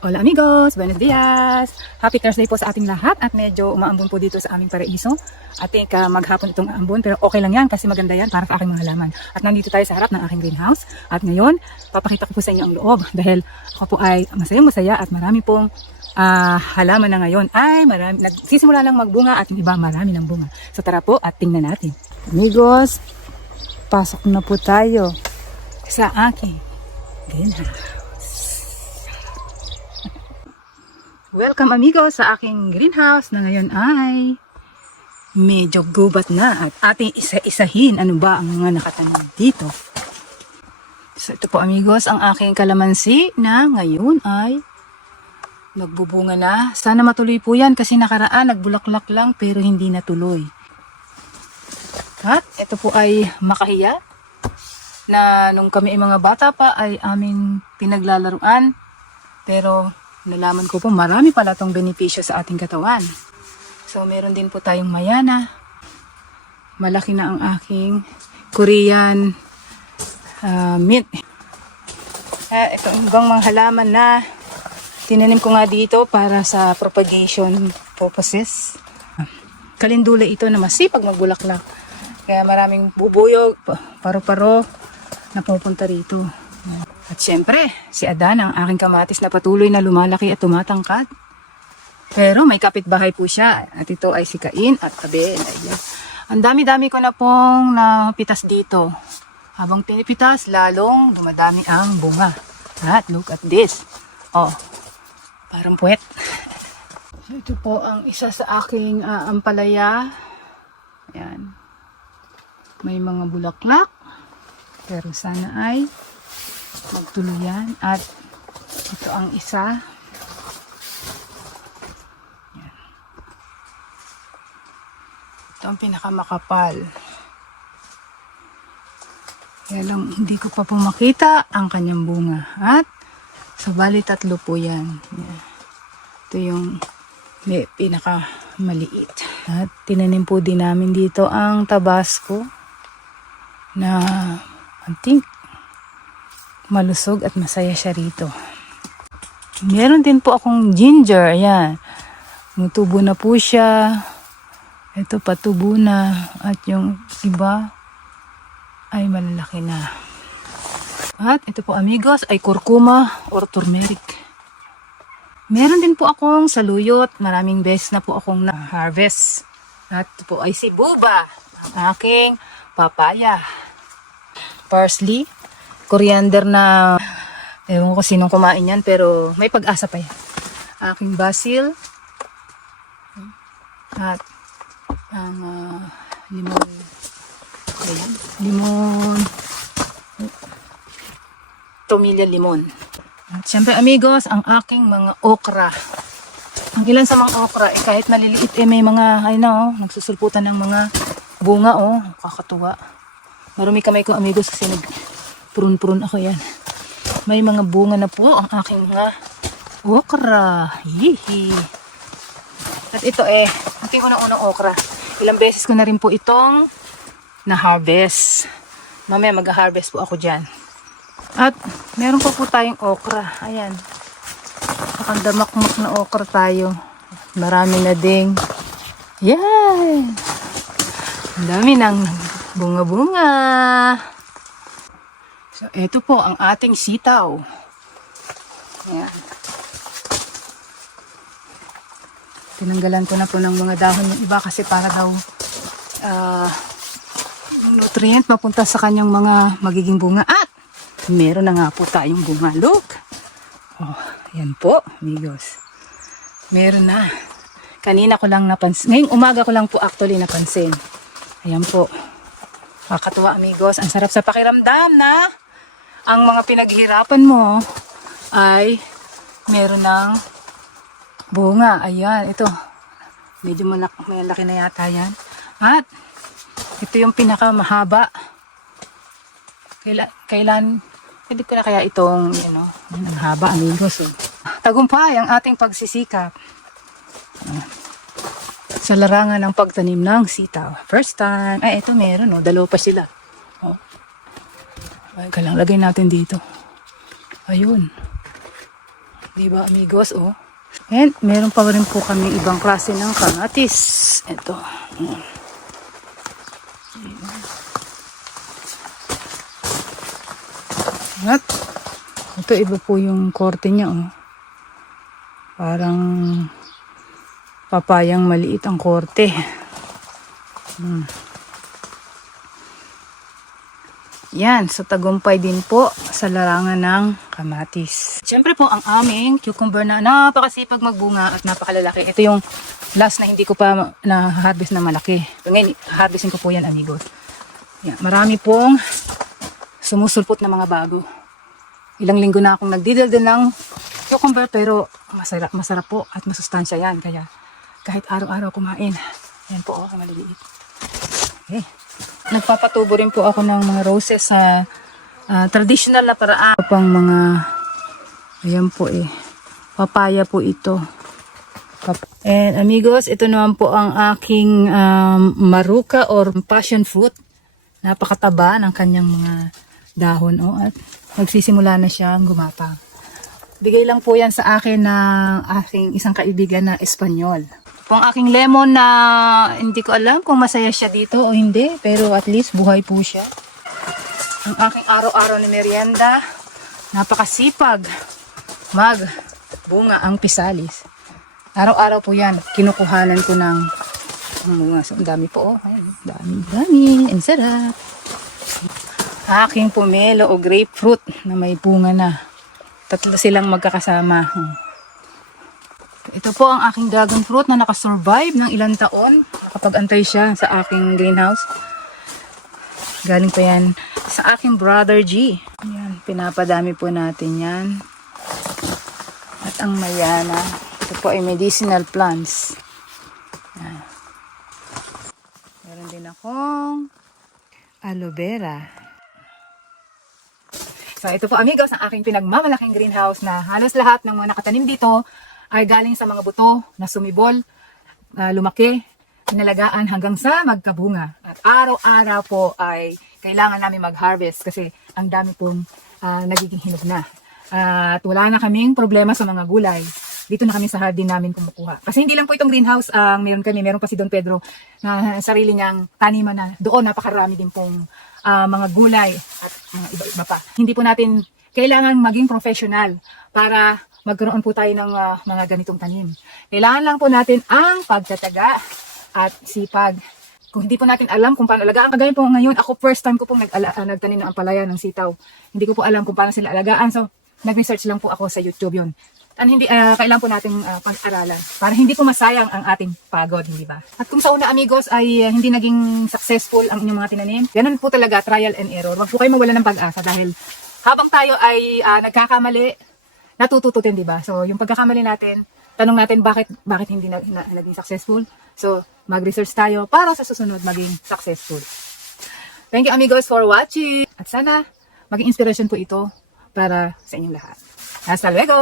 Hola amigos, buenos dias! Happy Thursday po sa ating lahat at medyo umaambon po dito sa aming paraiso. Ating maghapon itong ambon pero okay lang yan kasi maganda yan para sa aking mga halaman. At nandito tayo sa harap ng aking greenhouse at ngayon papakita ko po sa inyo ang loob dahil ako po ay masaya at marami pong halaman na ngayon ay marami, nagsisimula lang magbunga at yung iba marami ng bunga. So tara po at tingnan natin. Amigos, pasok na po tayo sa aking greenhouse. Welcome amigos sa aking greenhouse na ngayon ay medyo gubat na at ating isa-isahin ano ba ang mga nakatanim dito. So ito po amigos ang aking kalamansi na ngayon ay nagbubunga na. Sana matuloy po yan kasi nakaraan nagbulaklak lang pero hindi natuloy. At ito po ay makahiya na nung kami ay mga bata pa ay aming pinaglalaruan pero nalaman ko po marami pala itong benepisyo sa ating katawan. So meron din po tayong mayana. Malaki na ang aking Korean mint. Ito ibang mga halaman na tinanim ko nga dito para sa propagation purposes. Kalindula ito na masipag magbulaklak. Kaya maraming bubuyog, paro-paro na pupunta rito. At syempre, si Adan ang aking kamatis na patuloy na lumalaki at tumatangkad. Pero may kapitbahay po siya. At ito ay si Cain at Abel. Ang dami-dami ko na pong napitas dito. Habang pinipitas, lalong dumadami ang bunga. At look at this. Oh, parang puwet. Ito po ang isa sa aking ampalaya. Ayan. May mga bulaklak. Pero sana ay magtuluyan. At ito ang isa. Yan. Ito ang pinakamakapal. Kaya lang hindi ko pa po makita ang kanyang bunga. At sa bali tatlo po yan. Yan. Ito yung pinakamaliit. At tinanim po din namin dito ang tabasco na I think malusog at masaya siya rito. Meron din po akong ginger. Ayan. Mutubo na po siya. Ito patubo na. At yung iba ay malalaki na. At ito po amigos ay kurkuma or turmeric. Meron din po akong saluyot. Maraming beses na po akong na-harvest. At ito po ay si Buba. Ang aking papaya. Parsley. Coriander na, ewan ko sinong kumain yan, pero may pag-asa pa yan. Aking basil. At ang limon. Ayan, limon. Tomilya limon. At syempre amigos, ang aking mga okra. Ang ilan sa mga okra, kahit maliliit, may mga, nagsusulputan ng mga bunga, kakatuwa. Marumi kamay ko amigos kasi purun-purun ako yan. May mga bunga na po ang aking mga okra. Hihi. At ito ating unang-unang okra. Ilang beses ko na rin po itong na-harvest. Mamaya mag-harvest po ako dyan. At meron po tayong okra. Ayan. Nakandamak-mak na okra tayo. Marami na ding. Yan. Ang dami ng bunga-bunga. So, ito po ang ating sitaw. Ayan. Tinanggalan ko na po ng mga dahon yung iba kasi para daw nutrient mapunta sa kanyang mga magiging bunga. At meron na nga po tayong bunga. Look! Oh, ayan po, amigos. Meron na. Kanina ko lang napansin. Ngayong umaga ko lang po actually napansin. Ayan po. Kakatuwa amigos. Ang sarap sa pakiramdam na ang mga pinaghirapan mo ay meron ng bunga. Ayan, ito. Medyo malaki na yata yan. At ito yung pinakamahaba. Kailan pwede ko na kaya itong, ang haba amigos. Tagumpay ang ating pagsisikap. Sa larangan ng pagtanim ng sitaw. First time. Ay, ito meron. Dalawa pa sila. Ay, lagay natin dito. Ayun. Diba amigos, oh. And meron pa rin po kami ibang klase ng kamatis. Ito. At ito iba po yung korte niya, oh. Parang papayang maliit ang korte. Yan, sa tagumpay din po sa larangan ng kamatis. Siyempre po ang aming cucumber na napakasipag magbunga at napakalalaki. Ito yung last na hindi ko pa na-harvest na malaki. Ngayon, harvestin ko po yan amigos. Yan, marami pong sumusulpot na mga bago. Ilang linggo na akong nagdidildil ng cucumber pero masarap po at masustansya yan. Kaya kahit araw-araw kumain. Yan po, oh, maliliit. Okay. Nagpapatubo rin po ako ng mga roses sa traditional na paraan. Pang mga, ayan po papaya po ito. And amigos, ito naman po ang aking maruka or passion fruit. Napakataba ng kanyang mga dahon. Oh, at nagsisimula na siyang gumapang. Bigay lang po yan sa akin ng aking isang kaibigan na Espanyol. Ang aking lemon na hindi ko alam kung masaya siya dito o hindi. Pero at least buhay po siya. Ang aking araw-araw na merienda, napakasipag magbunga ang pisalis. Araw-araw po yan. Kinukuhanan ko ng bunga. So, ang dami po. Oh. Ayun, dami. Ang sarap. Aking pomelo o grapefruit na may bunga na. Tatlo silang magkakasama. Ito po ang aking dragon fruit na nakasurvive ng ilang taon. Nakapag-antay siya sa aking greenhouse. Galing pa yan sa aking brother G. Yan, pinapadami po natin yan. At ang mayana, ito po ay medicinal plants. Yan. Meron din akong aloe vera. So ito po amigos, ang aking pinagmamalaking greenhouse na halos lahat ng mga nakatanim dito ay galing sa mga buto na sumibol, lumaki, inalagaan hanggang sa magkabunga. At araw-araw po ay kailangan namin mag-harvest kasi ang dami pong nagiging hinog na. At wala na kaming problema sa mga gulay. Dito na kami sa hardin namin kumukuha. Kasi hindi lang po itong greenhouse ang meron kami. Meron pa si Don Pedro na sarili niyang taniman na doon napakarami din pong mga gulay at mga iba-iba pa. Hindi po natin kailangan maging professional para magkaroon po tayo ng mga ganitong tanim. Kailangan lang po natin ang pagtataga at sipag. Kung hindi po natin alam kung paano alagaan, kagaya po ngayon, ako first time ko pong nagtanim ng ampalaya ng sitaw. Hindi ko po alam kung paano sila alagaan. So, nag-research lang po ako sa YouTube yun. At hindi, kailangan po natin pag-aralan para hindi po masayang ang ating pagod, hindi ba? At kung sa una amigos ay hindi naging successful ang inyong mga tinanim, ganun po talaga, trial and error. Huwag po kayo mawala ng pag-asa dahil habang tayo ay nagkakamali, natutututin, di ba? So, yung pagkakamali natin, tanong natin bakit hindi naging successful. So, mag-research tayo para sa susunod maging successful. Thank you amigos for watching. At sana maging inspiration po ito para sa inyong lahat. Hasta luego!